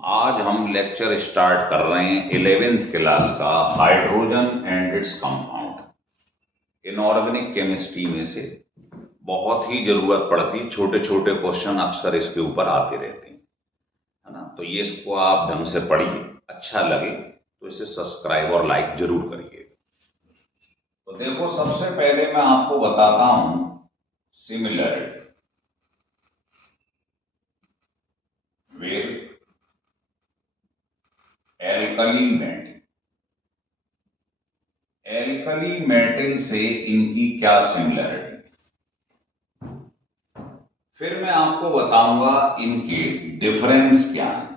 आज हम lecture start कर रहे हैं 11th क्लास का hydrogen and its compound. Inorganic chemistry में से बहुत ही जरूरत पड़ती, छोटे छोटे क्वेश्चन अक्सर इसके ऊपर आते रहते हैं, है ना। तो ये इसको आप ढंग से पढ़िए, अच्छा लगे तो इसे सब्सक्राइब और लाइक जरूर करिए। तो देखो, सबसे पहले मैं आपको बताता हूं सिमिलरिटी। वेर एल्कली मेटल से इनकी क्या सिमिलरिटी, फिर मैं आपको बताऊंगा इनके डिफरेंस क्या है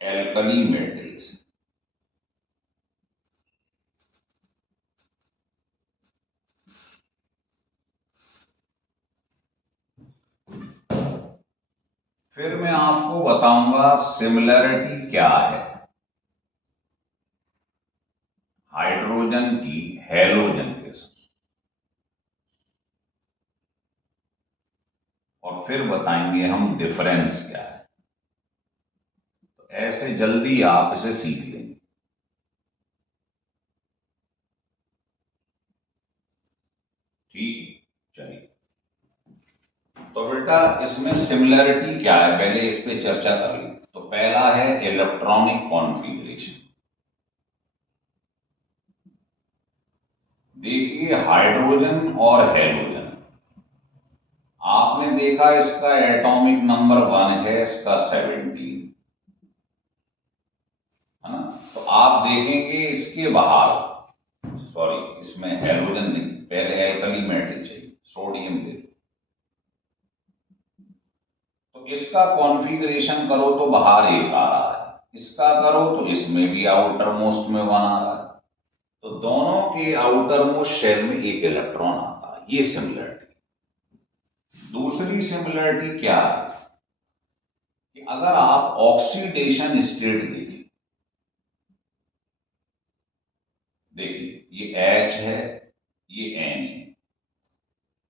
एल्कली मेटल से। फिर मैं आपको बताऊंगा सिमिलरिटी क्या है हाइड्रोजन की हैलोजन के साथ, और फिर बताएंगे हम डिफरेंस क्या है। तो ऐसे जल्दी आप इसे सीख लेंगे। ठीक, चलिए। तो बेटा, इसमें सिमिलरिटी क्या है पहले इस पे चर्चा कर ली। तो पहला है इलेक्ट्रॉनिक कॉन्फ़िगरेशन। देखिए, हाइड्रोजन और हैलोजन, आपने देखा इसका एटॉमिक नंबर 1 है, इसका 17, है ना। तो आप देखेंगे इसके बाहर, सॉरी इसमें हैलोजन नहीं, पहले एल्कली मेटल चाहिए, सोडियम दे। तो इसका कॉन्फ़िगरेशन करो तो बाहर एक आ रहा है, इसका करो तो इसमें भी आउटर मोस्ट में 1 आ रहा है। तो दोनों के आउटर मोस्ट शेल में एक इलेक्ट्रॉन आता है, ये सिमिलरिटी। दूसरी सिमिलरिटी क्या है कि अगर आप ऑक्सीडेशन स्टेट देखें, देखिए ये H है, ये N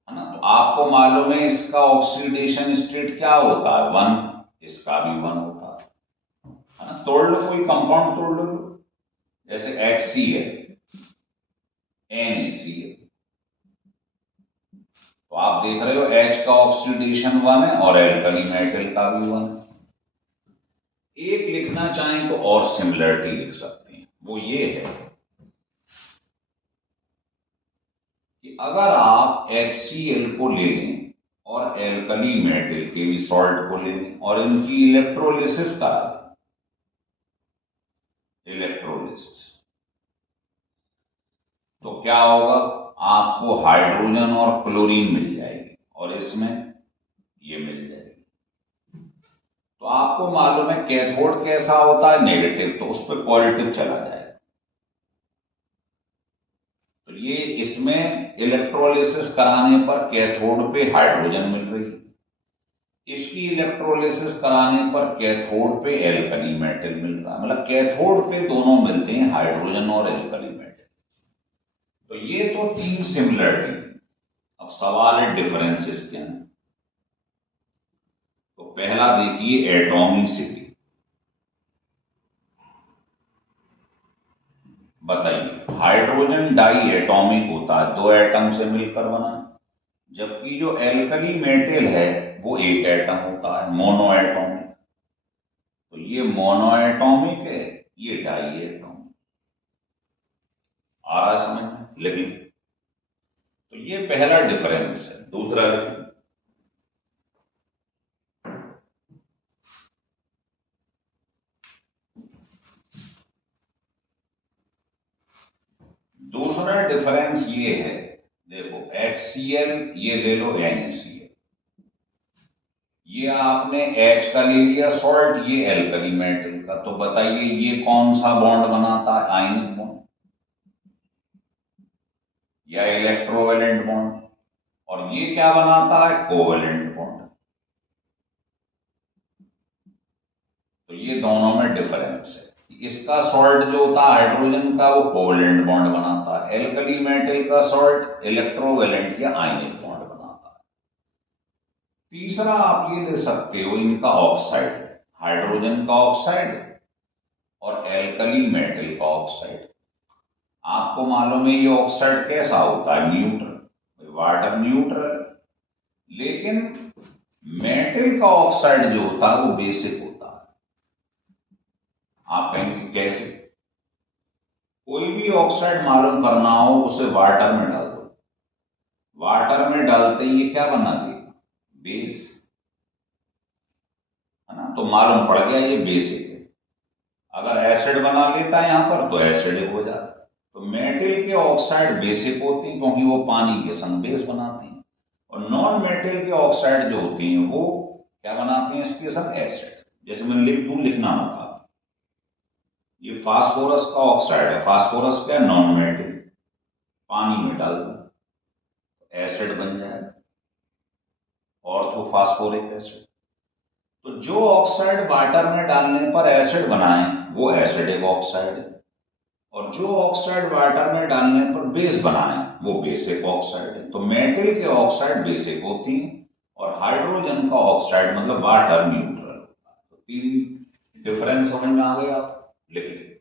है ना। तो आपको मालूम है इसका ऑक्सीडेशन स्टेट क्या होता है, 1, इसका भी 1 होता है ना। तोड़ लो, कोई कंपाउंड तोड़ लो, जैसे HCl, NaCl, तो आप देख रहे हो H का ऑक्सीडेशन 1 है और एल्कली मेटल का भी 1 है। एक लिखना चाहें तो और सिमिलरिटी लिख सकते हैं, वो ये है कि अगर आप HCl को ले लें और एल्कली मेटल के भी सॉल्ट को ले लें और इनकी इलेक्ट्रोलिसिस करा दें, इलेक्ट्रोलिसिस, तो क्या होगा, आपको हाइड्रोजन और क्लोरीन मिल जाएगी और इसमें ये मिल जाएगी। तो आपको मालूम है कैथोड कैसा होता है, नेगेटिव, तो उस पर पॉजिटिव चला जाएगा। तो ये इसमें इलेक्ट्रोलिसिस कराने पर कैथोड पे हाइड्रोजन मिल रही है, इसकी इलेक्ट्रोलिसिस कराने पर कैथोड पे एल्कली मेटल मिल रहा है। मतलब कैथोड पे दोनों मिलते हैं, हाइड्रोजन और एल्कली मेटल। तो ये तो 3 सिमिलरिटी थी। अब सवाल है डिफरेंसेस के अंदर। तो पहला देखिए एटॉमिसिटी, बताइए हाइड्रोजन डाई एटॉमिक होता है, 2 एटम से मिलकर बना, जबकि जो एल्कली मेटल है वो एक एटम होता है, मोनो एटॉमिक। तो ये मोनो एटॉमिक है, ये डाई एटॉमिक। आ रहा समझ, लेकिन तो ये पहला डिफरेंस है। दूसरा लिखिए, दूसरा डिफरेंस ये है, देखो HCl ये ले लो, NaCl, ये आपने H का ले लिया सॉल्ट, ये एल्कली मेटल का। तो बताइए ये कौन सा बॉन्ड बनाता है, आयनिक बॉन्ड या इलेक्ट्रोवेलेंट बॉन्ड, और ये क्या बनाता है, कोवेलेंट बॉन्ड। तो ये दोनों में डिफरेंस है। इसका सॉल्ट जो होता है हाइड्रोजन का, वो कोवेलेंट बॉन्ड बनाता है, एल्कली मेटल का सॉल्ट इलेक्ट्रोवेलेंट या आयनिक बॉन्ड बनाता है। तीसरा आप ये ले सकते हो इनका ऑक्साइड, हाइड्रोजन का ऑक्साइड और एल्कली मेटल का ऑक्साइड। आपको मालूम है ये ऑक्साइड कैसा होता है, न्यूट्रल, वाटर न्यूट्रल। लेकिन मेटल का ऑक्साइड जो होता है वो बेसिक होता है। आप कहेंगे कैसे? कोई भी ऑक्साइड मालूम करना हो उसे वाटर में डाल दो, वाटर में डालते ही ये क्या बनाती है, बेस, है ना। तो मालूम पड़ गया ये बेसिक है। अगर एसिड बना लेता है यहां पर तो एसिडिक हो जाता है। तो मेटल के ऑक्साइड बेसिक होती हैं क्योंकि वो पानी के संग बेस बनाती हैं, और नॉन मेटल के ऑक्साइड जो होती हैं वो क्या बनाती हैं, इसके संग एसिड। जैसे मैं लिख दूं, लिखना होगा, ये फास्फोरस का ऑक्साइड है, फास्फोरस क्या, नॉन मेटल, पानी में डाल दो एसिड बन जाएगा, ऑर्थोफॉस्फोरिक एसिड। तो जो ऑक्साइड वाटर में डालने पर एसिड बनाए वो एसिडिक ऑक्साइड है, और जो ऑक्साइड वाटर में डालने पर बेस बनाए वो बेसिक ऑक्साइड है। तो मेटल के ऑक्साइड बेसिक होती हैं और हाइड्रोजन का ऑक्साइड मतलब वाटर न्यूट्रल। तो तीन डिफरेंस समझ में आ गए, आप लिख लें।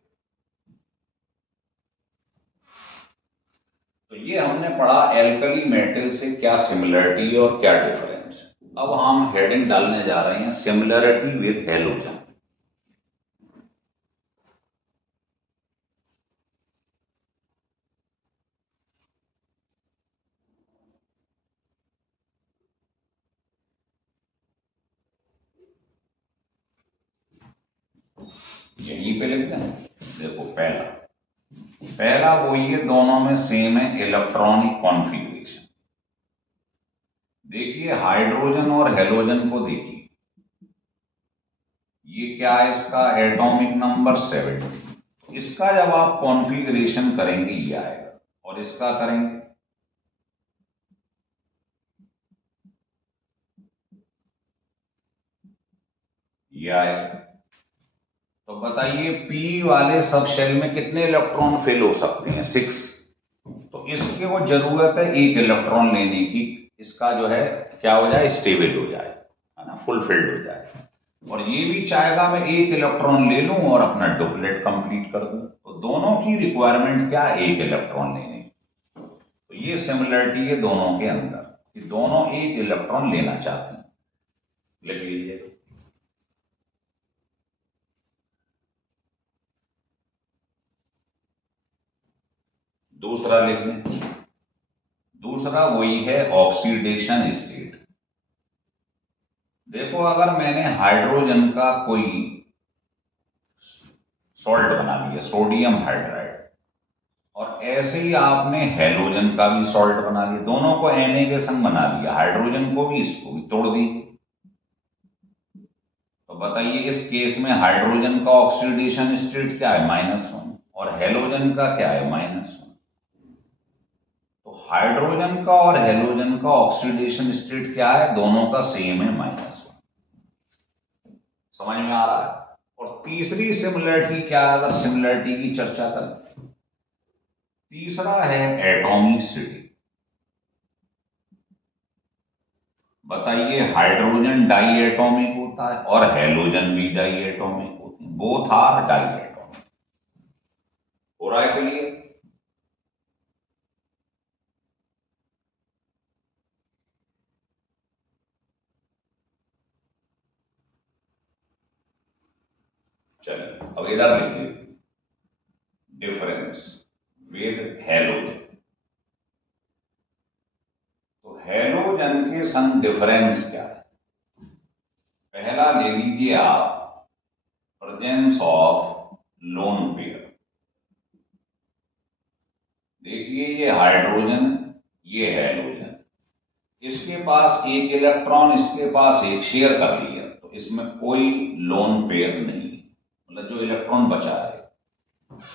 तो ये हमने पढ़ा एल्कली मेटल से क्या सिमिलरिटी और क्या डिफरेंस। अब हम हेडिंग डालने जा रहे हैं सिमिलरिटी विद हैलोजन। यहीं पे लिखते हैं, देखो पहला पहला वो ये दोनों में सेम है इलेक्ट्रॉनिक कॉन्फ़िगरेशन। देखिए हाइड्रोजन और हेलोजन को देखिए, ये क्या है, इसका एटॉमिक नंबर 7। इसका जब आप कॉन्फ़िगरेशन करेंगे ये आएगा, और इसका करेंगे ये आएगा। तो बताइए पी वाले सब शेल में कितने इलेक्ट्रॉन फिल हो सकते हैं, 6। तो इसके वो जरूरत है एक इलेक्ट्रॉन लेने की, इसका जो है क्या हो जाए, स्टेबल हो जाए, है ना, फुलफिल्ड हो जाए। और ये भी चाहेगा मैं एक इलेक्ट्रॉन ले लूं और अपना डुप्लेट कंप्लीट कर दूं। तो दोनों की रिक्वायरमेंट क्या, एक इलेक्ट्रॉन लेने की। तो ये सिमिलरिटी है दोनों के अंदर कि दोनों एक इलेक्ट्रॉन लेना चाहते हैं। लिख लीजिए। दूसरा लिख लें, दूसरा वही है ऑक्सीडेशन स्टेट। देखो अगर मैंने हाइड्रोजन का कोई सॉल्ट बना लिया, सोडियम हाइड्राइड, और ऐसे ही आपने हेलोजन का भी सॉल्ट बना लिया, दोनों को Na के संग बना लिया, हाइड्रोजन को भी इसको भी तोड़ दी। तो बताइए इस केस में हाइड्रोजन का ऑक्सीडेशन स्टेट क्या है, -1, और हेलोजन का क्या है, -1। तो हाइड्रोजन का और हेलोजन का ऑक्सीडेशन स्टेट क्या है, दोनों का सेम है, -1। समझ में आ रहा है। और तीसरी सिमिलरिटी क्या है, अगर सिमिलरिटी की चर्चा करें, तीसरा है एटॉमिसिटी। बताइए हाइड्रोजन डाई एटॉमिक होता है और हेलोजन भी डाई एटॉमिक होती है, बोथ आर डाई एटॉमिक। हो रहा है क्लियर? चलिए अब इधर लिख लेते, डिफरेंस विद हेलोजन। तो हेलोजन के संग डिफरेंस क्या है, पहला ले लीजिए आप, प्रेजेंस ऑफ लोन पेयर। देखिए ये हाइड्रोजन, ये हेलोजन, इसके पास एक इलेक्ट्रॉन, इसके पास एक, शेयर कर लिया, तो इसमें कोई लोन पेयर नहीं, मतलब जो इलेक्ट्रॉन बचा है।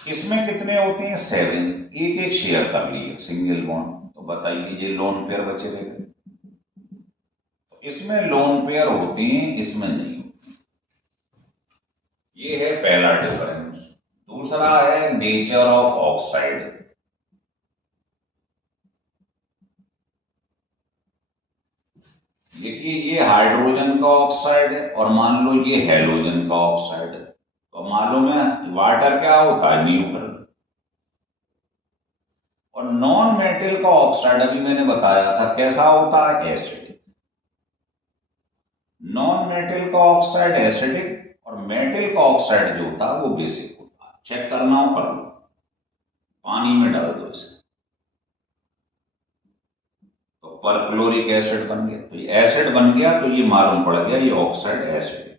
इसमें कितने होते हैं, 7, एक एक शेयर कर लिए, सिंगल बॉन्ड। तो बताइए ये लोन पेयर बचे रहेंगे। तो इसमें लोन पेयर होते हैं, इसमें नहीं होती। ये है पहला डिफरेंस। दूसरा है नेचर ऑफ ऑक्साइड। देखिए ये हाइड्रोजन का ऑक्साइड है और मान लो ये हेलोजन का ऑक्साइड है, तो मालूम है वाटर क्या होता है, न्यूट्रल। और नॉन मेटल का ऑक्साइड अभी मैंने बताया था कैसा होता है, एसिडिक। नॉन मेटल का ऑक्साइड एसिडिक और मेटल का ऑक्साइड जो होता है वो बेसिक होता है। चेक करना हो कर लो, पानी में डाल दो इसे तो परक्लोरिक एसिड बन गया। तो ये एसिड बन गया तो ये मालूम पड़ गया ये ऑक्साइड एसिड है।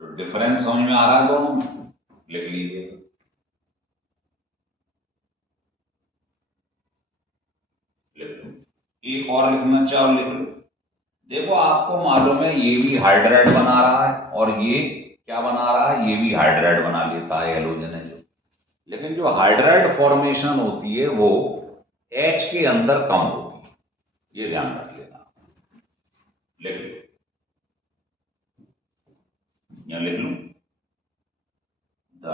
तो डिफरेंस समझ में आ रहा है दोनों में, लिख लीजिए। लिख लो, एक और लिखना चाहो लिख लो। देखो आपको मालूम है ये भी हाइड्राइड बना रहा है और ये क्या बना रहा है, ये भी हाइड्राइड बना लेता है, हेलोजन है जो। लेकिन जो हाइड्राइड फॉर्मेशन होती है वो H के अंदर कम होती है, ये ध्यान रखिएगा। लिख लो, यहां लिख लो, द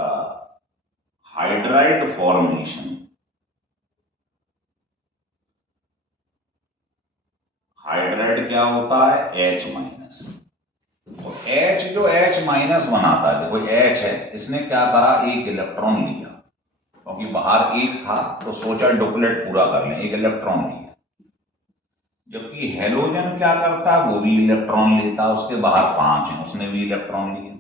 हाइड्राइड फॉर्मेशन, हाइड्राइड क्या होता है, H माइनस। तो H जो H माइनस बनाता है, देखो H है, इसने क्या करा, एक इलेक्ट्रॉन लिया, क्योंकि बाहर एक था तो सोचा डुप्लेट पूरा कर लें, एक इलेक्ट्रॉन लिया। जबकि हेलोजन क्या करता है, वो भी इलेक्ट्रॉन लेता, उसके बाहर 5 है, उसने भी इलेक्ट्रॉन लिए।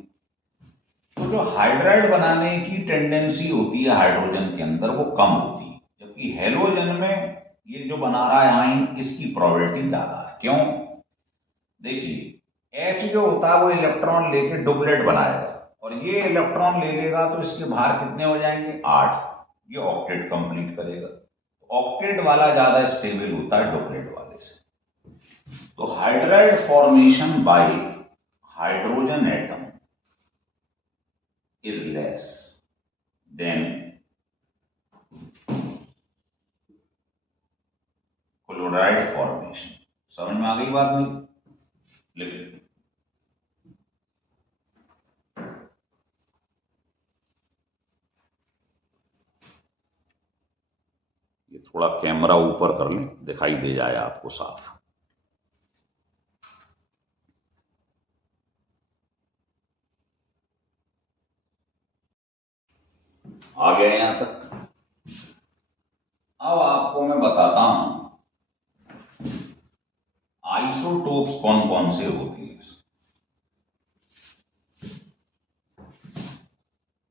तो जो हाइड्राइड बनाने की टेंडेंसी होती है हाइड्रोजन के अंदर वो कम होती है, जबकि हेलोजन में ये जो बना रहा है आयन, इसकी प्रोबेबिलिटी ज्यादा है। क्यों, देखिए H जो होता है वो इलेक्ट्रॉन लेके डुप्लेट बनाएगा और ये इलेक्ट्रॉन ले लेगा तो इसके बाहर कितने हो जाएंगे, 8। ये ऑक्टेट कंप्लीट करेगा। ऑक्टेट वाला ज्यादा स्टेबल होता है डुप्लेट वाले से। तो hydride formation by hydrogen atom is less than chloride formation. समझ में आ गई बात नहीं, लिख ये थोड़ा कैमरा ऊपर कर लें, दिखाई दे जाए आपको साफ। आ गया यहां तक। अब आपको मैं बताता हूं आइसोटोप्स कौन कौन से होती है।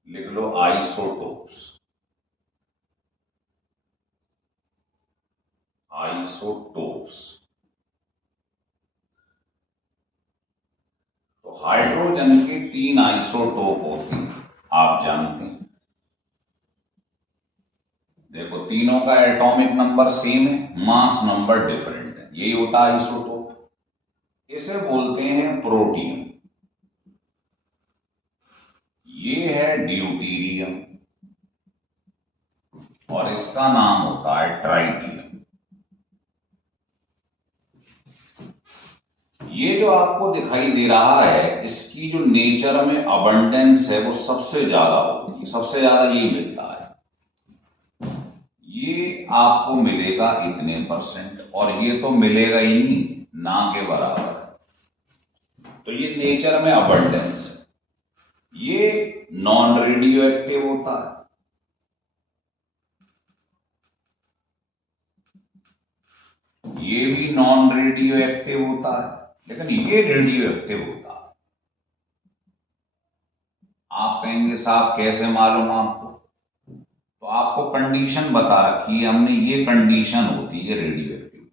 लिख लो आइसोटोप्स, आइसोटोप्स। तो हाइड्रोजन के 3 आइसोटोप होते हैं, आप जानते हैं। देखो तीनों का एटॉमिक नंबर सेम है, मास नंबर डिफरेंट है, यही होता है आइसोटोप। इसे बोलते हैं प्रोटीन। ये है ड्यूटीरियम और इसका नाम होता है ट्राइटियम। ये जो आपको दिखाई दे रहा है इसकी जो नेचर में अबंडेंस है वो सबसे ज्यादा होती है, सबसे ज्यादा यही मिलता है। ये आपको मिलेगा इतने % और ये तो मिलेगा ही नहीं, ना के बराबर। तो ये नेचर में अबंडेंस है। ये नॉन रेडियो एक्टिव होता है, ये भी नॉन रेडियो एक्टिव होता है, लेकिन ये रेडियो एक्टिव होता है। आप कहेंगे साहब कैसे मालूम आपको, तो आपको कंडीशन बता रखी है हमने, ये कंडीशन होती है radio activity,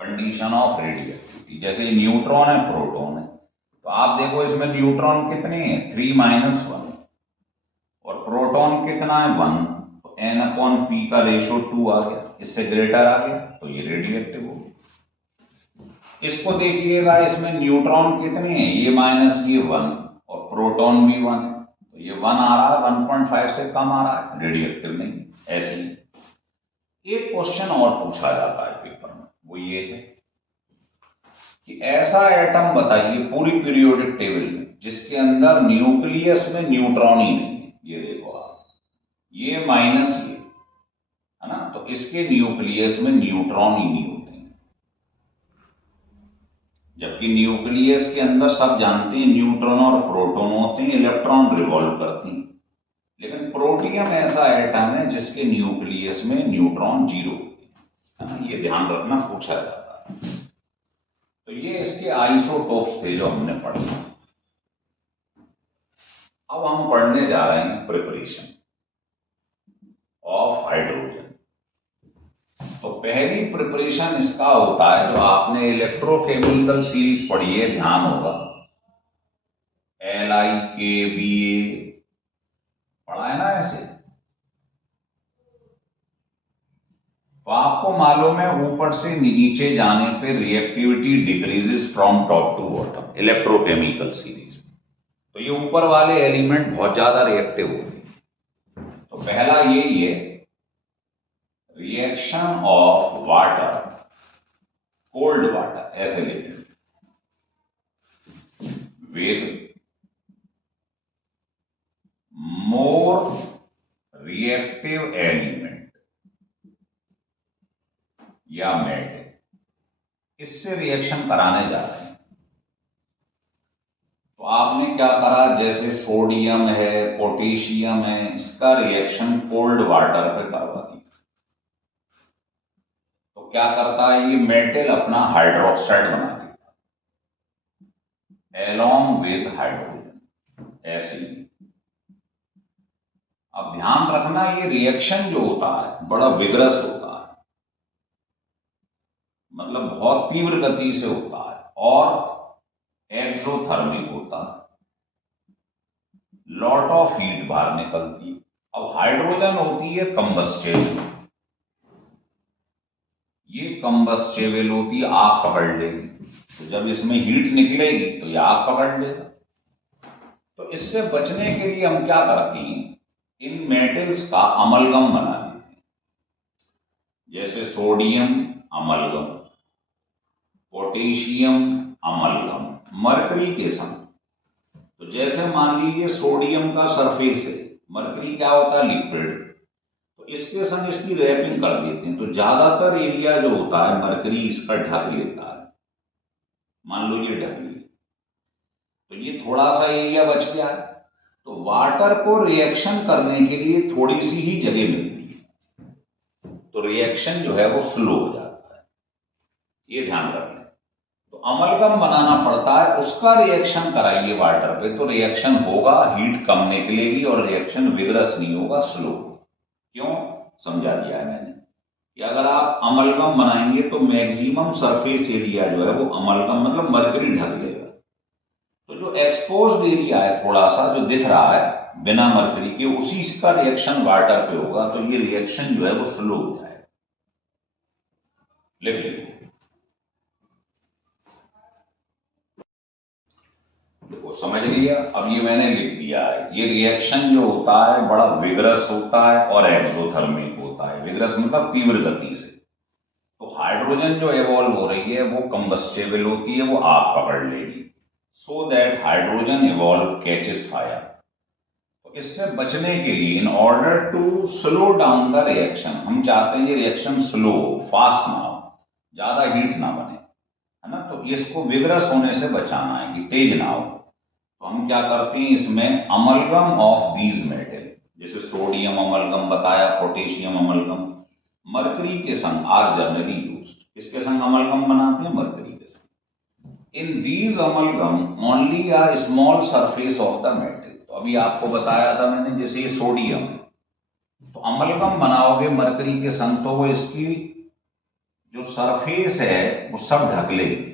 condition of radio activity. जैसे न्यूट्रॉन है, प्रोटॉन है, तो आप देखो इसमें न्यूट्रॉन कितने हैं, 3-1 और प्रोटॉन कितना है, 1। तो N/P का रेशो 2 आ गया, इससे ग्रेटर आ गया तो ये रेडियो एक्टिव हो गया। इसको देखिएगा, इसमें न्यूट्रॉन कितने हैं, ये माइनस ये 1 और प्रोटॉन भी 1, तो ये 1 आ रहा है, 1.5 से कम आ रहा है, रेडियो एक्टिव नहीं। ऐसे ही एक क्वेश्चन और पूछा जाता है पेपर में, वो ये है कि ऐसा एटम बताइए पूरी पीरियोडिक टेबल में जिसके अंदर न्यूक्लियस में न्यूट्रॉन ही नहीं है। ये देखो आप, ये माइनस ये है ना, तो इसके न्यूक्लियस में न्यूट्रॉन ही नहीं होता। जबकि न्यूक्लियस के अंदर सब जानते हैं न्यूट्रॉन और प्रोटॉन होते हैं, इलेक्ट्रॉन रिवॉल्व करती हैं। लेकिन प्रोटियम ऐसा एटम है जिसके न्यूक्लियस में न्यूट्रॉन 0 होते हैं, ये ध्यान रखना, पूछा जाता है। तो ये इसके आइसोटोप्स थे जो हमने पढ़े। अब हम पढ़ने जा रहे हैं प्रिपरेशन ऑफ हाइड्रोजन। तो पहली प्रिपरेशन इसका होता है, जो आपने इलेक्ट्रोकेमिकल सीरीज पढ़ी है, ध्यान होगा, LIKBA पढ़ा है ना ऐसे। तो आपको मालूम है ऊपर से नीचे जाने पे reactivity decreases from top to bottom, electrochemical series. तो ये ऊपर वाले एलिमेंट बहुत ज्यादा रिएक्टिव होते हैं। तो पहला यही है, reaction of water, cold water ऐसे लिखेंगे, विद मोर रिएक्टिव एलिमेंट या मेटल, इससे रिएक्शन कराने जा रहे हैं। तो आपने क्या करा, जैसे सोडियम है, पोटेशियम है, इसका रिएक्शन कोल्ड वाटर पे करवा दिया। तो क्या करता है, ये मेटल अपना हाइड्रोक्साइड बना देता एलॉन्ग विद हाइड्रोजन, ऐसे ही। अब ध्यान रखना, ये रिएक्शन जो होता है बड़ा विग्रस होता है, मतलब बहुत तीव्र गति से होता है और एक्सोथर्मिक होता है, लॉट ऑफ हीट बाहर निकलती है। अब हाइड्रोजन होती है कंबस्टेबल, ये कंबस्टेबल होती है, आग पकड़ लेगी। तो जब इसमें हीट निकलेगी तो ये आग पकड़ लेगा। तो इससे बचने के लिए हम क्या करते हैं, इन मेटल्स का अमलगम बना लेते हैं, जैसे sodium amalgam, potassium amalgam, mercury के संग। तो जैसे मान लीजिए सोडियम का सरफेस है, मरकरी क्या होता है, लिक्विड, तो इसके संग इसकी रैपिंग कर देते हैं। तो ज्यादातर एरिया जो होता है मरकरी इसका ढक लेता है, मान लो ये ढक लिया, तो ये थोड़ा सा एरिया बच गया है। तो वाटर को रिएक्शन करने के लिए थोड़ी सी ही जगह मिलती है, तो रिएक्शन जो है वो स्लो हो जाता है, ये ध्यान रखना। तो अमलगम बनाना पड़ता है, उसका रिएक्शन कराइए वाटर पे, तो रिएक्शन होगा, हीट कम निकलेगी और रिएक्शन विग्रस नहीं होगा, स्लो। क्यों, समझा दिया है मैंने कि अगर आप अमलगम बनाएंगे तो मैक्सिमम सरफेस एरिया जो है वो अमलगम मतलब मरकरी ढक लेगा। तो जो एक्सपोज्ड एरिया है थोड़ा सा जो दिख रहा है बिना मरकरी के, उसी का रिएक्शन वाटर पे होगा, तो ये रिएक्शन जो है वो स्लो हो जाएगा। लिख लीजिए, देखो समझ लिया। अब ये मैंने लिख दिया है, ये रिएक्शन जो होता है बड़ा विग्रस होता है और एक्सोथर्मिक होता है। विग्रस मतलब तीव्र गति से। तो हाइड्रोजन जो इवॉल्व हो रही है वो कंबस्टेबल होती है, वो आग पकड़ लेगी, so that hydrogen evolve catches fire. तो इससे बचने के लिए, in order to slow down the reaction, हम चाहते हैं ये रिएक्शन स्लो, फास्ट ना हो, ज्यादा हीट ना बने, है ना। तो इसको विग्रस होने से बचाना है कि तेज ना हो। तो हम क्या करते हैं, इसमें अमलगम ऑफ दीज मेटल, जैसे सोडियम अमलगम बताया, पोटेशियम अमलगम, मरकरी के संग, आर जनरली यूज्ड, किसके संग अमलगम बनाते हैं, मरकरी के संग। In these amalgam only a small surface of the metal. तो अभी आपको बताया था मैंने, जैसे ये सोडियम, तो अमलगम बनाओगे मरकरी के संग तो वो इसकी जो सरफेस है वो सब ढक लेगी,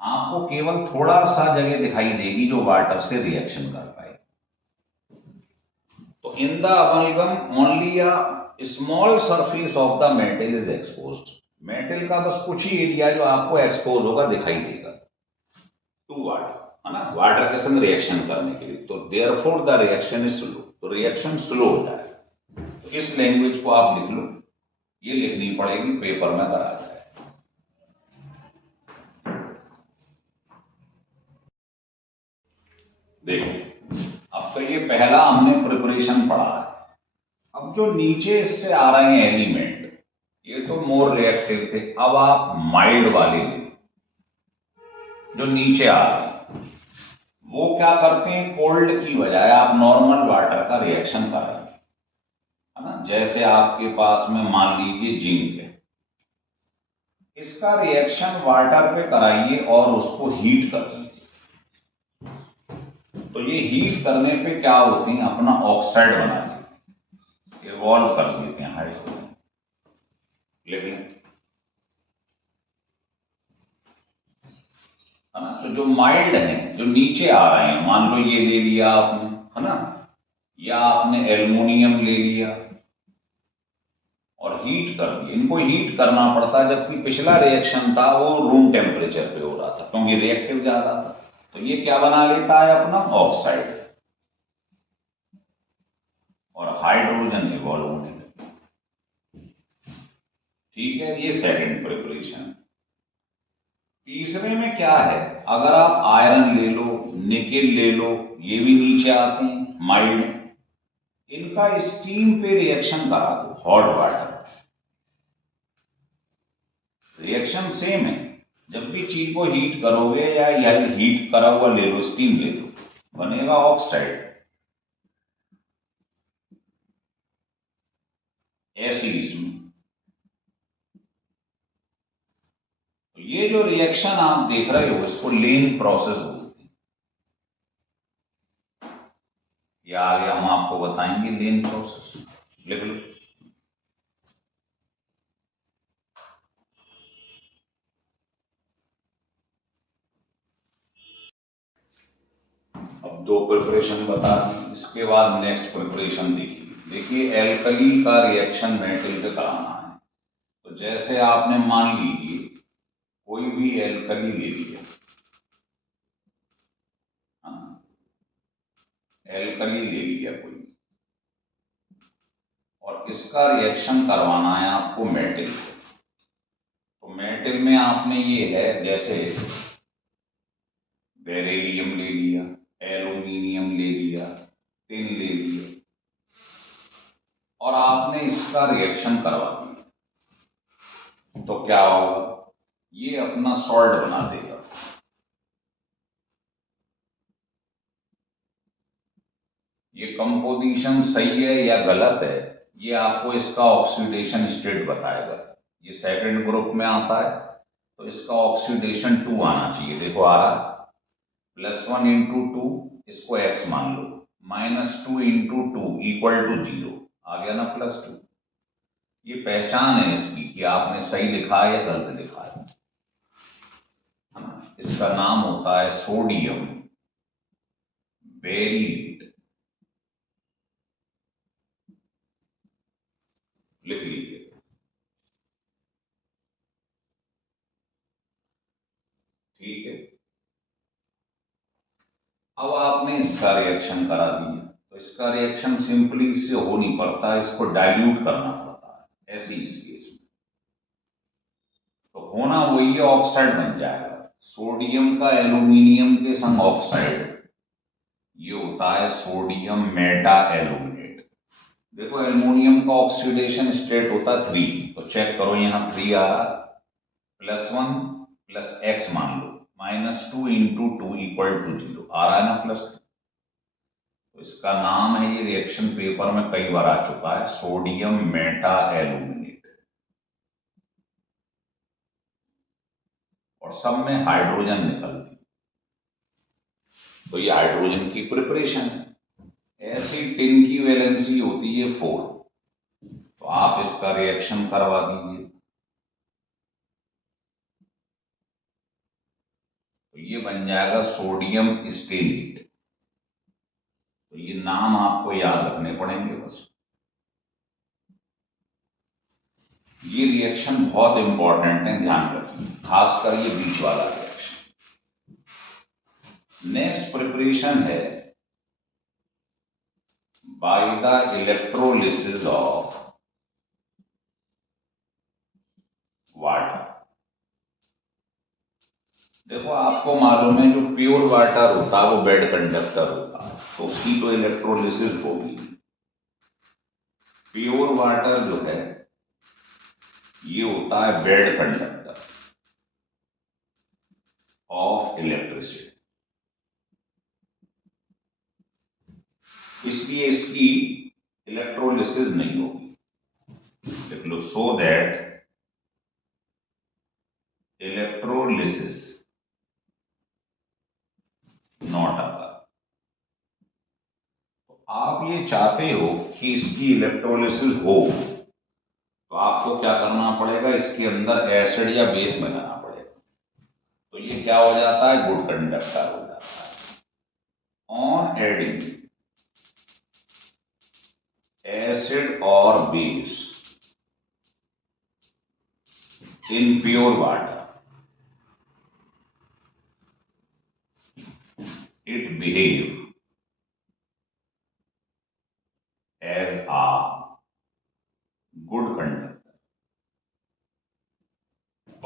आपको केवल थोड़ा सा जगह दिखाई देगी जो वाटर से रिएक्शन कर पाए। तो in the amalgam only a small surface of the metal is exposed, metal का बस कुछ ही एरिया जो आपको एक्सपोज होगा, दिखाई देगा टू वाटर, है ना, वाटर के संग रिएक्शन करने के लिए। तो therefore the reaction is slow, तो रिएक्शन स्लो होता है। तो इस लैंग्वेज को आप लिख लो, ये लिखनी पड़ेगी, पेपर में करा जाए। देखो अब तो ये पहला हमने प्रिपरेशन पढ़ा है। अब जो नीचे इससे आ रहे हैं एलिमेंट, ये तो मोर रिएक्टिव थे। अब आप माइल्ड वाले ले, जो नीचे आ रहे हैं वो क्या करते हैं, कोल्ड की बजाय आप नॉर्मल वाटर का रिएक्शन कर रहे हैं, है ना। जैसे आपके पास में मान लीजिए जिंक है, इसका रिएक्शन वाटर पे कराइए और उसको हीट कर लीजिए, तो ये हीट करने पे क्या होती है, अपना ऑक्साइड बना देते हैं, इवॉल्व कर देते हैं हाइड्रोजन। लेकिन है ना, तो जो माइल्ड है, जो नीचे आ रहे हैं, मान लो ये ले लिया आपने, है ना, या आपने एल्युमिनियम ले लिया और हीट कर दिया। इनको हीट करना पड़ता है, जबकि पिछला रिएक्शन था वो रूम टेम्परेचर पे हो रहा था क्योंकि रिएक्टिव ज्यादा था। तो ये क्या बना लेता है, अपना ऑक्साइड, और हाइड्रोजन इवॉल्व होने लगता है। ठीक है, ये सेकंड प्रिपरेशन। तीसरे में क्या है, अगर आप आयरन ले लो, निकेल ले लो, ये भी नीचे आते हैं माइल्ड, इनका स्टीम पे रिएक्शन करा दो, हॉट वाटर, रिएक्शन सेम है। जब भी चीज को हीट करोगे या हीट करा हुआ ले लो, स्टीम ले लो, बनेगा ऑक्साइड, ऐसी इसमें। तो ये जो रिएक्शन आप देख रहे हो इसको लेन प्रोसेस बोलते हैं, या आगे हम आपको बताएंगे लेन प्रोसेस, लिख लो। अब दो प्रिपरेशन बता दी, इसके बाद नेक्स्ट प्रिपरेशन देखिए एल्कली का रिएक्शन मेटल पे कराना है। तो जैसे आपने मान लीजिए कोई भी एल्कली ले लिया, एल्कली ले लिया कोई, और इसका रिएक्शन करवाना है आपको मेटल से। तो मेटल में आपने ये है, जैसे बेरिलियम ले लिया, एल्यूमिनियम ले लिया, टिन ले लिया, और आपने इसका रिएक्शन करवा दिया, तो क्या होगा, ये अपना सॉल्ट बना देगा। ये कंपोजिशन सही है या गलत है, ये आपको इसका ऑक्सीडेशन स्टेट बताएगा। ये सेकंड ग्रुप में आता है, तो इसका ऑक्सीडेशन 2 आना चाहिए। देखो आ रहा, +1 इंटू 2, इसको x मान लो, -2 इंटू 2 इक्वल टू 0, आ गया ना +2। ये पहचान है इसकी कि आपने सही लिखा है या गलत लिखा है ना। इसका नाम होता है सोडियम बेरीलिएट, लिख लीजिए। ठीक है, अब आपने इसका रिएक्शन करा दिया, तो इसका रिएक्शन सिंपली इससे हो नहीं पड़ता, इसको डाइल्यूट करना पड़ता है, ऐसे इस केस में। तो होना वही है, ऑक्साइड बन जाएगा, सोडियम का एल्यूमिनियम के संग ऑक्साइड, ये होता है सोडियम मेटा एल्यूमिनेट। देखो एल्युमिनियम का ऑक्सीडेशन स्टेट होता है 3, तो चेक करो यहां 3 आ रहा, +1 + x मान लो, -2 इंटू 2 इक्वल टू 0, आ रहा है ना +2। तो इसका नाम है, ये रिएक्शन पेपर में कई बार आ चुका है, सोडियम मेटा एल्यूमिनेट, और सब में हाइड्रोजन निकलती, तो ये हाइड्रोजन की प्रिपरेशन है। ऐसी टिन की वैलेंसी होती है 4, तो आप इसका रिएक्शन करवा दीजिए, तो ये बन जाएगा सोडियम स्टेनेट। तो ये नाम आपको याद रखने पड़ेंगे बस। ये रिएक्शन बहुत इंपॉर्टेंट है, ध्यान रखिए, खासकर ये बीच वाला रिएक्शन। नेक्स्ट प्रिपरेशन है by the electrolysis of water. देखो आपको मालूम है, जो प्योर वाटर होता है वो बेड कंडक्टर होता है, तो उसकी तो इलेक्ट्रोलिसिस होगी। प्योर वाटर जो है ये होता है bad conductor of of electricity. इसलिए इसकी इलेक्ट्रोलिसिस नहीं होगी। लिख लो, so that electrolysis not occur. तो आप ये चाहते हो कि इसकी इलेक्ट्रोलिसिस हो, तो आपको क्या करना पड़ेगा, इसके अंदर एसिड या बेस मिलाना पड़ेगा। तो ये क्या हो जाता है, गुड कंडक्टर हो जाता है। ऑन एडिंग एसिड और base in pure water, it behave as a good conductor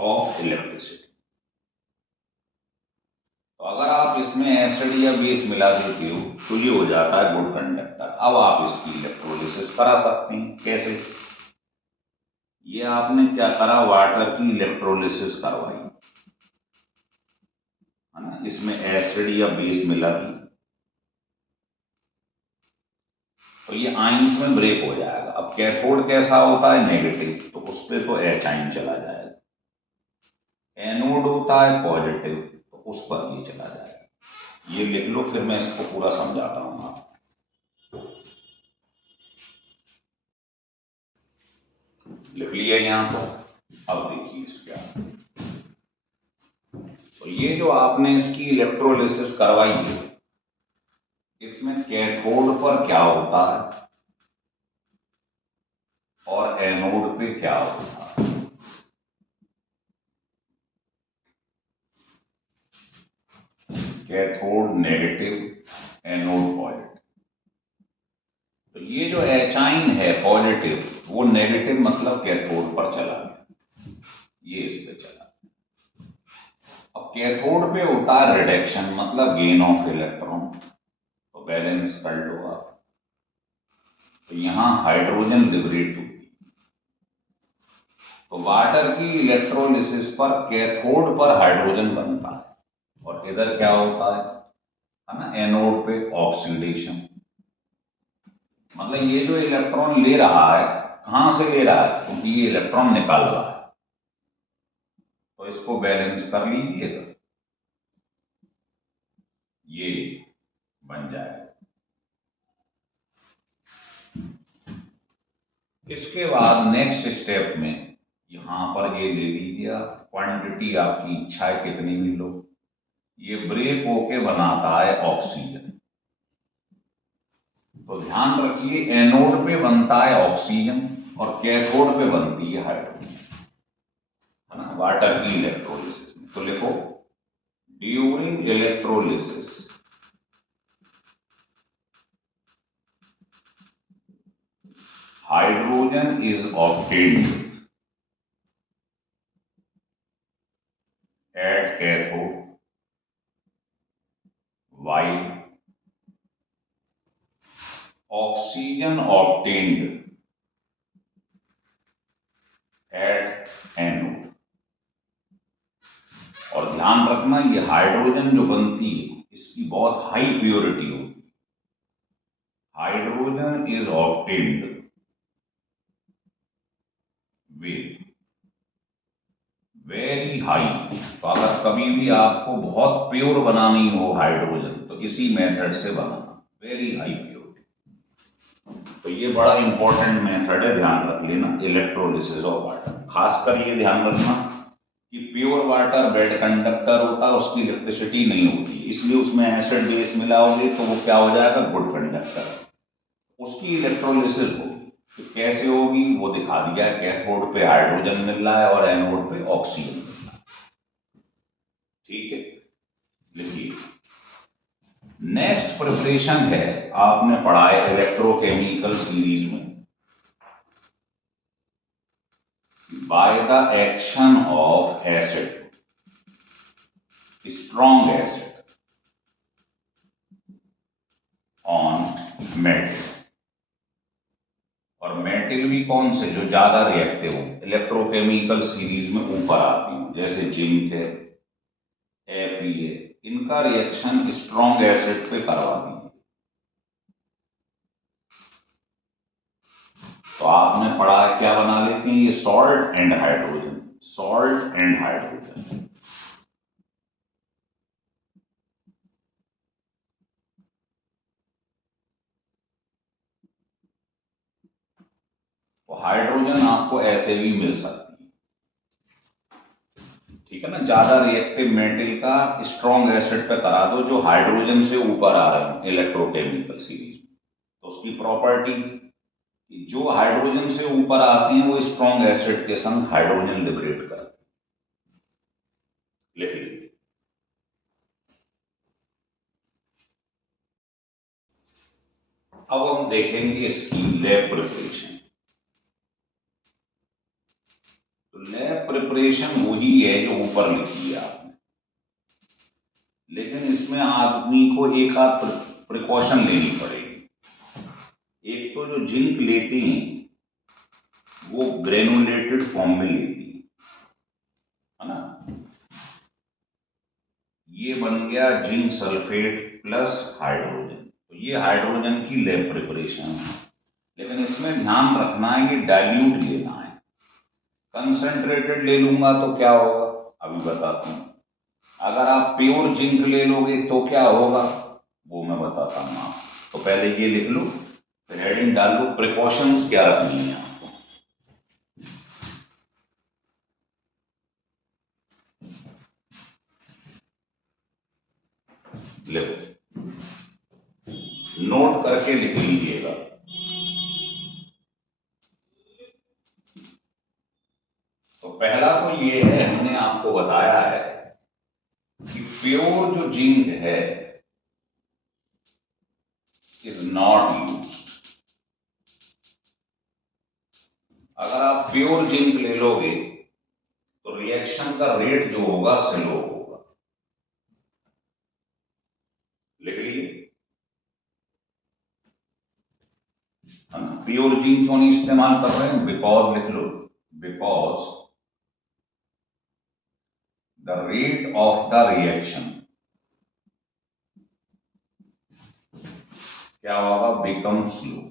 of electricity। तो अगर आप इसमें एसिड या बेस मिला देते हो तो ये हो जाता है गुड कंडक्टर। अब आप इसकी इलेक्ट्रोलिसिस करा सकते हैं। कैसे? ये आपने क्या करा, वाटर की इलेक्ट्रोलिसिस करवाई, है ना। इसमें एसिड या बेस मिला दी तो ये आइंस में ब्रेक हो जाएगा। अब कैथोड कैसा होता है, नेगेटिव, तो उस पर तो एच आइन चला जाएगा। एनोड होता है पॉजिटिव, तो उस पर ये चला जाएगा। ये लिख लो, फिर मैं इसको पूरा समझाता हूं आपको। लिख लिया यहां पर। अब देखिए इसका, तो ये जो आपने इसकी इलेक्ट्रोलिसिस करवाई है, इसमें कैथोड पर क्या होता है और एनोड पे क्या होता है। Cathode negative, anode positive. तो ये जो एचाइन है पॉजिटिव, वो नेगेटिव मतलब कैथोड पर चला गया, ये इस पे चला। अब कैथोड पे होता है रिडक्शन मतलब गेन ऑफ इलेक्ट्रॉन, तो बैलेंस कर लो आप। तो यहां हाइड्रोजन लिबरेट होती है। तो वाटर की इलेक्ट्रोलिसिस पर कैथोड पर हाइड्रोजन बनता है और इधर क्या होता है ना, एनोड पे ऑक्सीडेशन। मतलब ये जो इलेक्ट्रॉन ले रहा है, कहां से ले रहा है, क्योंकि ये इलेक्ट्रॉन निकाल रहा है, तो इसको बैलेंस कर लीजिएगा, ये बन जाएगा। इसके बाद नेक्स्ट स्टेप में यहां पर ये ले लीजिए, क्वांटिटी आपकी इच्छा है कितनी भी लो। ये ब्रेक होके बनाता है ऑक्सीजन। तो ध्यान रखिए, एनोड पे बनता है ऑक्सीजन और कैथोड पे बनती है हाइड्रोजन, है ना, वाटर की इलेक्ट्रोलिसिस में। तो लिखो, during electrolysis hydrogen is obtained at cathode while oxygen obtained at anode। और ध्यान रखना, ये हाइड्रोजन जो बनती है इसकी बहुत हाई प्योरिटी होती है। Hydrogen is obtained with very high. तो अगर कभी भी आपको बहुत प्योर बनानी हो हाइड्रोजन, तो इसी मेथड से बनाना, वेरी हाई प्योरिटी। तो ये बड़ा इंपॉर्टेंट मेथड है, ध्यान रख लेना, इलेक्ट्रोलिसिस ऑफ वाटर। खासकर ये ध्यान रखना कि प्योर वाटर बेड कंडक्टर होता है, उसकी इलेक्ट्रिसिटी नहीं होती, इसलिए उसमें एसिड बेस मिलाओगे तो वो क्या हो जाएगा, गुड कंडक्टर। उसकी इलेक्ट्रोलिसिस होगी, तो कैसे होगी वो दिखा दिया। कैथोड पे हाइड्रोजन मिल रहा है और एनोड पे ऑक्सीजन मिल रहा है। ठीक है, लिखिए। नेक्स्ट प्रिपरेशन है, आपने पढ़ा है इलेक्ट्रोकेमिकल सीरीज में, by the action of acid, strong acid on metal. और मेटल भी कौन से, जो ज्यादा रिएक्टिव हो, इलेक्ट्रोकेमिकल सीरीज में ऊपर आती हूं, जैसे जिंक है, FeA, इनका रिएक्शन स्ट्रॉन्ग एसिड पे करवा दीजिए। तो आपने पढ़ा है क्या बना लेते हैं, ये salt and hydrogen, salt and hydrogen. तो हाइड्रोजन आपको ऐसे भी मिल सकती है, ठीक है ना। ज्यादा रिएक्टिव मेटल का स्ट्रॉन्ग एसिड पे करा दो जो हाइड्रोजन से ऊपर आ रहे हैं इलेक्ट्रोकेमिकल सीरीज में, तो उसकी प्रॉपर्टी जो हाइड्रोजन से ऊपर आती हैं वो स्ट्रॉन्ग एसिड के संग हाइड्रोजन लिबरेट करती है। लिख लीजिए। अब हम देखेंगे इसकी लैब प्रिपरेशन। तो लैब प्रिपरेशन वही है जो ऊपर लिखी है आपने, लेकिन इसमें आदमी को एक आध प्रिकॉशन लेनी पड़ेगी। एक तो जो जिंक लेती हैं वो ग्रेनुलेटेड फॉर्म में लेती है ना। ये बन गया जिंक सल्फेट प्लस हाइड्रोजन, तो ये हाइड्रोजन की लैब प्रिपरेशन है। लेकिन इसमें ध्यान रखना है कि डाइल्यूट लेना है। कंसंट्रेटेड ले लूंगा तो क्या होगा, अभी बताता हूं। अगर आप प्योर जिंक ले लोगे तो क्या होगा, वो मैं बताता हूं आपको। तो पहले ये लिख लो, फिर हेडिंग डाल लो, प्रिकॉशंस क्या रखनी है आपको। लिखो, नोट करके लिख लीजिएगा। तो पहला तो ये है, हमने आपको बताया है कि प्योर जो जिंक है इज नॉट यूज्ड। अगर आप प्योर जिंक ले लोगे तो रिएक्शन का रेट जो होगा स्लो होगा। लिख लीजिए। हम प्योर जिंक क्यों नहीं इस्तेमाल कर रहे हैं, बिकॉज लिख लो, because the rate of the reaction क्या होगा, बिकम स्लो।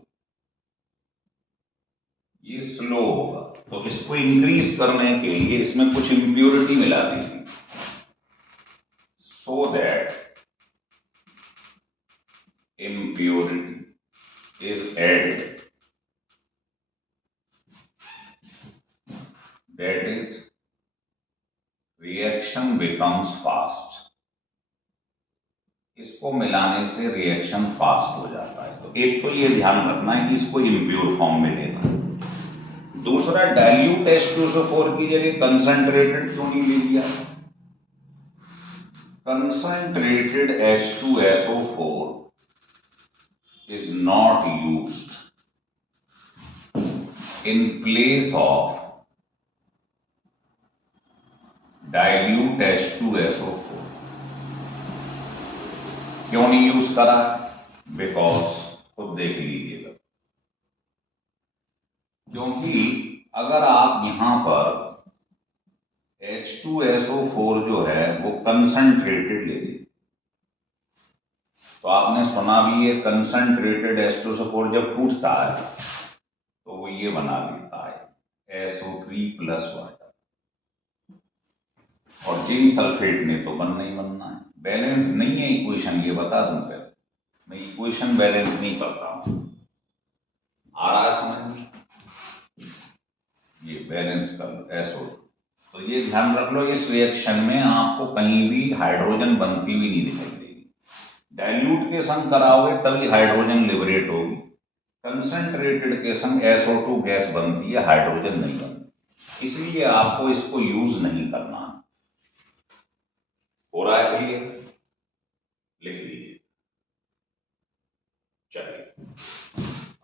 ये स्लो होगा, तो इसको इंक्रीज करने के लिए इसमें कुछ इंप्योरिटी मिला देंगे, so that impurity is added, that is reaction becomes fast। इसको मिलाने से रिएक्शन फास्ट हो जाता है। तो एक तो ये ध्यान रखना है कि इसको इम्प्योर फॉर्म में लेना। दूसरा, डाइल्यूट H2SO4 की जगह कंसंट्रेटेड क्यों नहीं ले लिया। Concentrated H2SO4 is not used in place of dilute H2SO4। क्यों नहीं यूज करा, बिकॉज खुद देख लीजिएगा। क्योंकि अगर आप यहां पर H2SO4 जो है वो कंसंट्रेटेड ले ली, तो आपने सुना भी है कंसंट्रेटेड H2SO4 जब टूटता है तो वो ये बना देता है SO3 प्लस वाटर। और जिंक सल्फेट ने तो बनना ही बनना है। बैलेंस नहीं है इक्वेशन, ये बता दूं पहले, मैं इक्वेशन बैलेंस नहीं करता हूं। आ रहा है समझ, ये बैलेंस कर लो SO। तो ये ध्यान रख लो, इस रिएक्शन में आपको कहीं भी हाइड्रोजन बनती हुई नहीं दिखाई देगी। डाइल्यूट के संग कराओगे तभी हाइड्रोजन लिबरेट होगी, कंसंट्रेटेड के संग SO2 गैस बनती है, हाइड्रोजन नहीं बनती। इसलिए आपको इसको यूज नहीं करना। हो रहा है क्लियर, लिख लीजिए। चलिए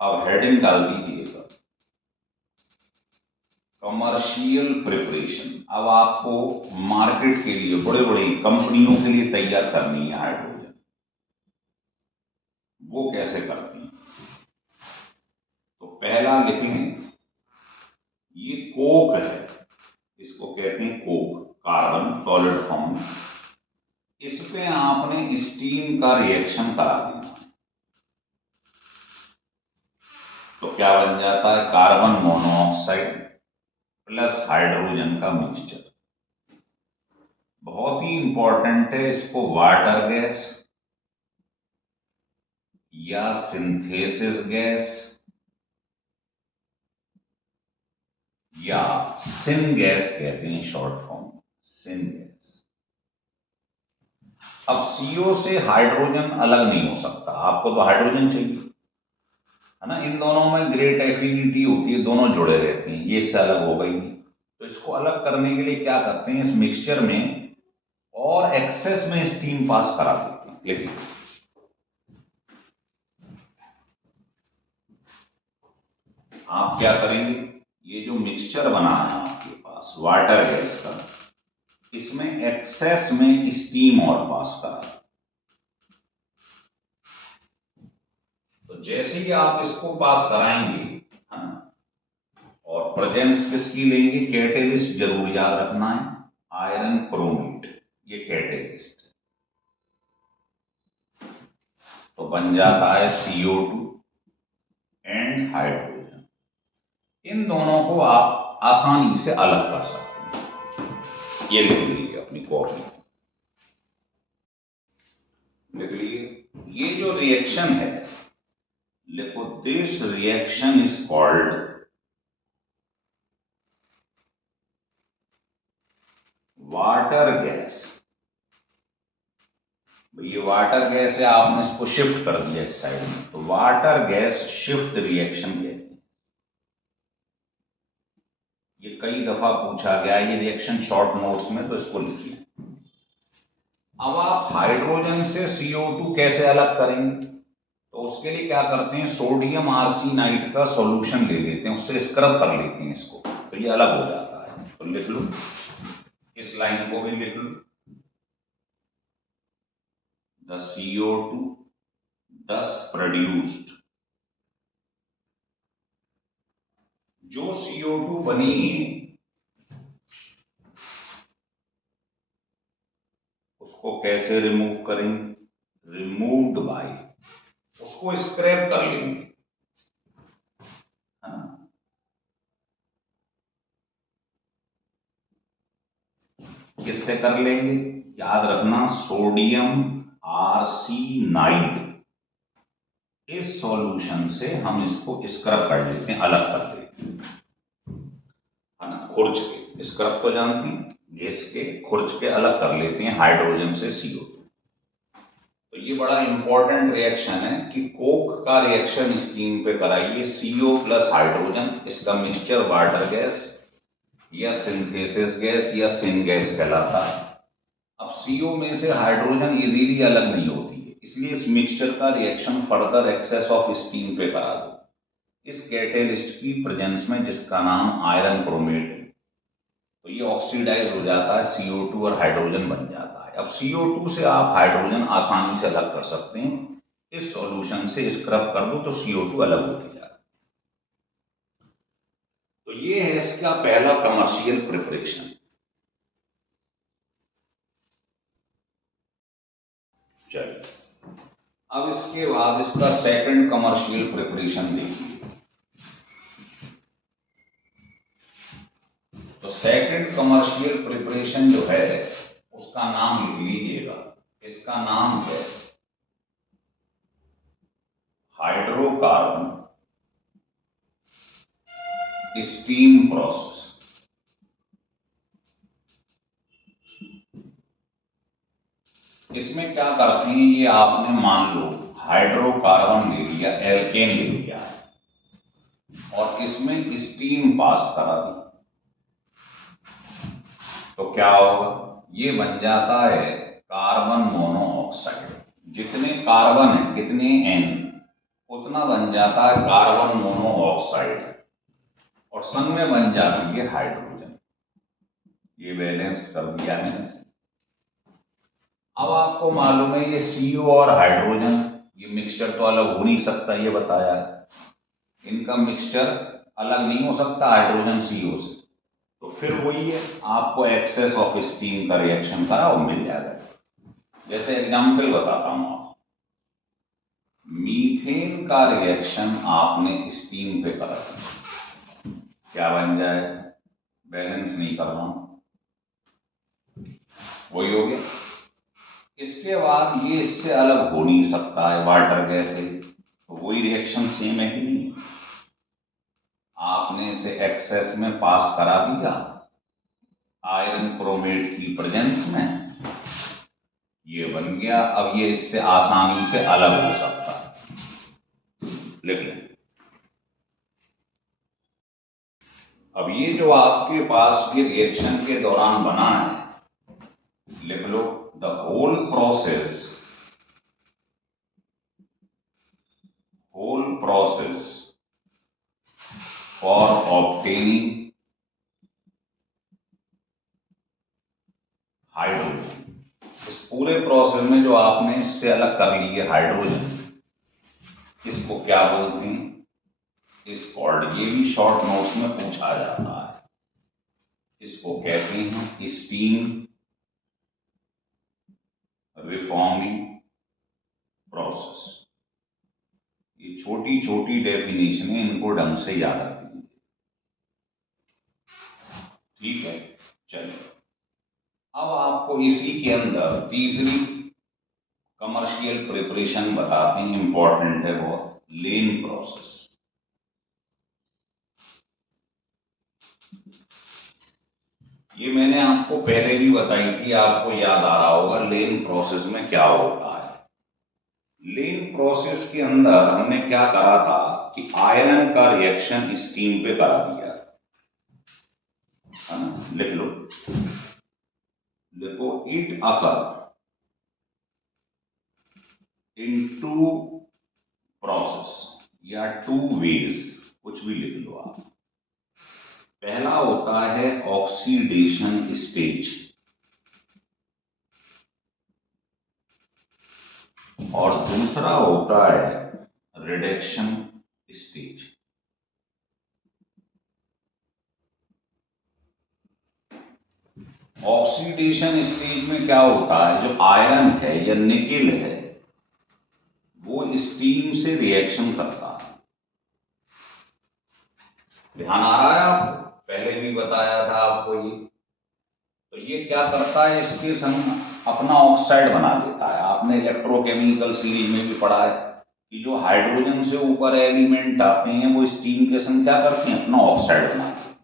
अब हेडिंग डाल दीजिएगा, कमर्शियल प्रिपरेशन। अब आपको मार्केट के लिए, बड़े बड़ी कंपनियों के लिए तैयार करनी है हाइड्रोजन। वो कैसे करती हैं, तो पहला लिखें, ये कोक है, इसको कहते हैं कोक, कार्बन सॉलिड फॉर्म। इस पे आपने स्टीम का रिएक्शन करा देना, तो क्या बन जाता है, कार्बन मोनोऑक्साइड प्लस हाइड्रोजन का मिक्सचर। बहुत ही इंपॉर्टेंट है, इसको वाटर गैस या सिंथेसिस गैस या सिन गैस कहते हैं, शॉर्ट फॉर्म सिन गैस। अब CO से हाइड्रोजन अलग नहीं हो सकता, आपको तो हाइड्रोजन चाहिए है ना, इन दोनों में ग्रेट एफिनिटी होती है, दोनों जुड़े रहते हैं, ये इससे अलग हो गई। तो इसको अलग करने के लिए क्या करते हैं, इस मिक्सचर में और एक्सेस में स्टीम पास करा देते हैं। देखिए आप क्या करेंगे, ये जो मिक्सचर बना है आपके पास वाटर गैस का, इसमें एक्सेस में स्टीम और पास करा। तो जैसे ही आप इसको पास कराएंगे, और प्रेजेंस किसकी लेंगे, कैटेलिस्ट जरूर याद रखना है, आयरन क्रोमेट, ये कैटेलिस्ट। तो बन जाता है CO2 एंड हाइड्रोजन। इन दोनों को आप आसानी से अलग कर सकते हैं। ये लिख लीजिए अपनी कॉपी, लिख लीजिए। ये जो रिएक्शन है, लिखो, this reaction is called water gas. ये वाटर गैस है, आपने इसको शिफ्ट कर दिया इस साइड में, तो वाटर गैस शिफ्ट रिएक्शन कहते हैं। ये कई दफा पूछा गया ये रिएक्शन शॉर्ट नोट्स में, तो इसको लिखिए। अब आप हाइड्रोजन से CO2 कैसे अलग करेंगे, तो उसके लिए क्या करते हैं, सोडियम आर्सेनाइड का सॉल्यूशन ले लेते हैं, उससे स्क्रब कर लेते हैं इसको, तो ये अलग हो जाता है। तो लिख लो, इस लाइन को भी लिख लो, the CO2 thus produced, जो CO2 बनी है उसको कैसे रिमूव करेंगे, रिमूव्ड बाय, उसको स्क्रैप कर लेंगे, है ना। किससे कर लेंगे, याद रखना, सोडियम आर्सेनाइड, इस सॉल्यूशन से हम इसको स्क्रब कर लेते हैं, अलग कर देते हैं, है ना। खुर्च के, स्क्रब तो जानती हैं, गैस के खुर्च के अलग कर लेते हैं हाइड्रोजन से CO2। तो ये बड़ा इंपॉर्टेंट रिएक्शन है कि कोक का रिएक्शन स्टीम पे कराइए, CO प्लस हाइड्रोजन, इसका मिक्सचर वाटर गैस या सिंथेसिस गैस या सिन गैस कहलाता है। अब CO में से हाइड्रोजन इजीली अलग नहीं होती है, इसलिए इस मिक्सचर का reaction further excess of steam पे करा दो, इस कैटेलिस्ट की प्रेजेंस में, जिसका नाम आयरन क्रोमेट है। तो ये ऑक्सीडाइज हो जाता है, CO2 और हाइड्रोजन बन जाता है। अब CO2 से आप हाइड्रोजन आसानी से अलग कर सकते हैं, इस सॉल्यूशन से स्क्रब कर दो तो CO2 अलग होते जाए। तो ये है इसका पहला कमर्शियल प्रिपरेशन। चलिए, अब इसके बाद इसका सेकंड कमर्शियल प्रिपरेशन देखिए। तो सेकंड कमर्शियल प्रिपरेशन जो है उसका नाम लिख लीजिएगा, इसका नाम है हाइड्रोकार्बन स्टीम प्रोसेस। इसमें क्या करते हैं, ये आपने मान लो हाइड्रोकार्बन ले लिया, एल्केन ले लिया और इसमें स्टीम पास करा दी, तो क्या होगा, ये बन जाता है कार्बन मोनोऑक्साइड। जितने कार्बन है, कितने N, उतना बन जाता है कार्बन मोनोऑक्साइड, और संग में बन जाती है हाइड्रोजन। ये बैलेंस कर दिया है। अब आपको मालूम है ये CO और हाइड्रोजन, ये मिक्सचर तो अलग हो नहीं सकता, ये बताया है, इनका मिक्सचर अलग नहीं हो सकता हाइड्रोजन CO से। तो फिर वही है, आपको एक्सेस ऑफ स्टीम का रिएक्शन करा और मिल जाएगा। जैसे एग्जाम्पल बताता हूं आपको, मीथेन का रिएक्शन आपने स्टीम पे करा, क्या बन जाए, बैलेंस नहीं कर रहा हूं, वही हो गया। इसके बाद ये इससे अलग हो नहीं सकता है वाटर गैस है, तो वही रिएक्शन सेम है कि नहीं। आपने इसे एक्सेस में पास करा दिया आयरन क्रोमेट की प्रेजेंस में, ये बन गया। अब ये इससे आसानी से अलग हो सकता है, लिख लें। अब ये जो आपके पास ये रिएक्शन के दौरान बना है, लिख लो, the whole process for obtaining hydrogen, इस पूरे प्रोसेस में जो आपने इससे अलग कर ली है हाइड्रोजन, इसको क्या बोलते हैं, इस कॉल्ड, ये भी शॉर्ट नोट्स में पूछा जाता है, इसको कहते हैं स्टीम रिफॉर्मिंग प्रोसेस। ये छोटी छोटी डेफिनेशन है, इनको ढंग से याद रखिए, ठीक है। चलिए, अब आपको इसी के अंदर तीसरी कमर्शियल प्रिपरेशन बताते हैं, इंपॉर्टेंट है बहुत, लेन प्रोसेस। ये मैंने आपको पहले भी बताई थी, आपको याद आ रहा होगा लेन प्रोसेस में क्या होता है। लेन प्रोसेस के अंदर हमने क्या करा था कि आयरन का रिएक्शन स्टीम पे करा दिया, है ना, लिख लो, देखो, it occur in two process या टू वेज, कुछ भी लिख लो आप। पहला होता है ऑक्सीडेशन स्टेज और दूसरा होता है रिडक्शन स्टेज। ऑक्सीडेशन स्टेज में क्या होता है, जो आयरन है या निकेल है वो स्टीम से रिएक्शन करता है। ध्यान आ रहा है आपको, पहले भी बताया था आपको ये। तो ये क्या करता है, इसके संग अपना ऑक्साइड बना देता है। आपने इलेक्ट्रोकेमिकल सीरीज में भी पढ़ा है कि जो हाइड्रोजन से ऊपर एलिमेंट आते हैं वो स्टीम के संग क्या करते हैं, अपना ऑक्साइड बनाते हैं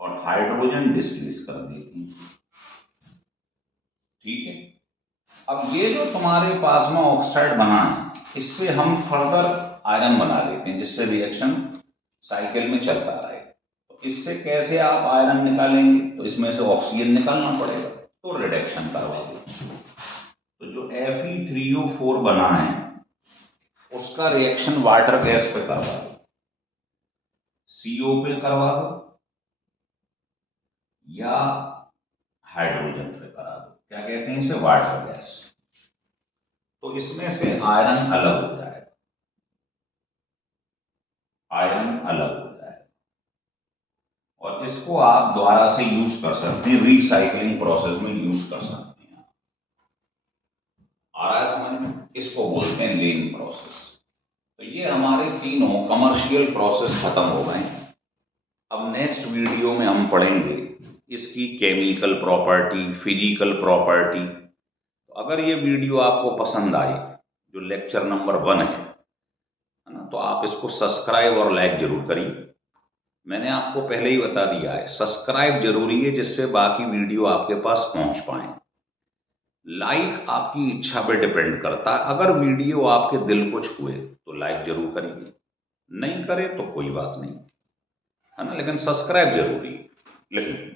और हाइड्रोजन डिस्प्लेस कर देते हैं, ठीक है। अब ये जो तुम्हारे पास में ऑक्साइड बना है, इससे हम फर्दर आयरन बना लेते हैं, जिससे रिएक्शन साइकिल में चलता रहे। तो इससे कैसे आप आयरन निकालेंगे, तो इसमें से ऑक्सीजन निकालना पड़ेगा, तो रिडक्शन करवा दो। तो जो Fe3O4 बना है उसका रिएक्शन वाटर गैस पे करवा दो, CO पे करवा दो या हाइड्रोजन पे करा दो, क्या कहते हैं इसे, वाटर गैस। तो इसमें से आयरन अलग हो जाएगा, आयरन अलग हो जाएगा और इसको आप दोबारा से यूज कर सकते हैं, रिसाइकलिंग प्रोसेस में यूज कर सकते हैं। आ रहा है समझ में, इसको बोलते हैं लेन प्रोसेस। तो ये हमारे तीनों कमर्शियल प्रोसेस खत्म हो गए। अब नेक्स्ट वीडियो में हम पढ़ेंगे इसकी केमिकल प्रॉपर्टी, फिजिकल प्रॉपर्टी। तो अगर ये वीडियो आपको पसंद आए, जो लेक्चर नंबर 1 है ना, तो आप इसको सब्सक्राइब और लाइक जरूर करिए। मैंने आपको पहले ही बता दिया है, सब्सक्राइब जरूरी है जिससे बाकी वीडियो आपके पास पहुंच पाए। लाइक आपकी इच्छा पे डिपेंड करता है, अगर वीडियो आपके दिल को छुए तो लाइक जरूर करिए, नहीं करे तो कोई बात नहीं, है ना, लेकिन सब्सक्राइब जरूरी है। लेकिन